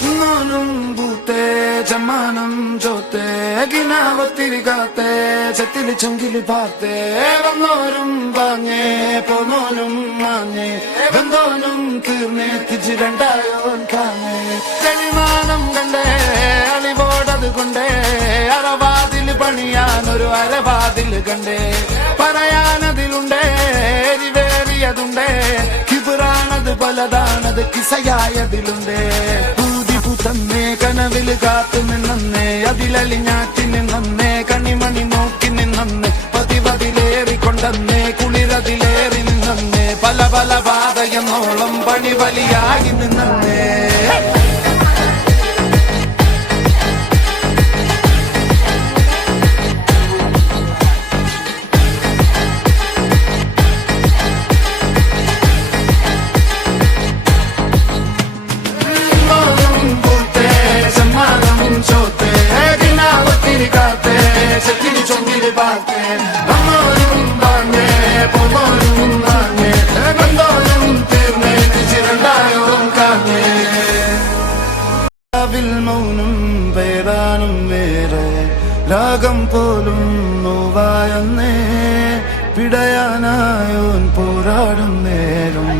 നോനും പൂത്തേ ചമ്മാനം ചോത്തേ കിനാവത്തിരിക്കാത്തേ ചെത്തില് ചൊങ്കില് പാത്തേ വന്നോരും വാങ്ങേ പോന്നോനും മാങ്ങേ വെന്തോനും തീർന്നേ തിരിച്ച് രണ്ടായോൻ കാങ്ങേ തെളിമാനം കണ്ടേ അളിവോടത് കൊണ്ടേ അറവാതിൽ പണിയാനൊരു അരവാതിൽ കണ്ടേ പറയാനതിലുണ്ടേ എരിവേറിയതുണ്ടേ കിബിറാണത് പലതാണത് കിസയായതിലുണ്ടേ തന്നെ കനവില് കാത്തു നിന്നേ അതിലലിഞ്ഞാറ്റി നിന്നേ കണിമണി നോക്കി നിന്നേ പതിവതിലേറിക്കൊണ്ടേ കുളിരതിലേറി നിന്നേ പല പല പാതയെന്നോളം പണി വലിയായി നിന്നേ മൗനം പേരാനും വേറെ രാഗം പോലും നോവായെന്നേ പിടയാനായോൻ പോരാടും നേരം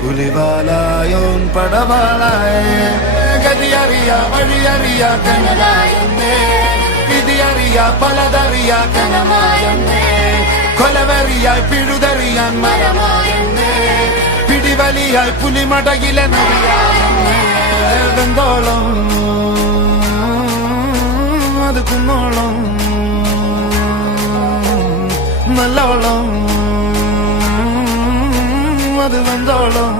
പുലിവാലായോൻ പടവാളായേ ഗതിയറിയ വഴിയറിയ കനലായെന്നേ വിധിയറിയ പലതറിയ കനമായെന്നേ കൊലവെറിയായി പിഴുതറിയാൻ മരമായെന്നേ പിടിവലിയായി പുലിമടയിലെ നദിയായെന്നേ വെന്തോളം അത് കുന്നോളം നല്ലോളം അത് വെന്തോളം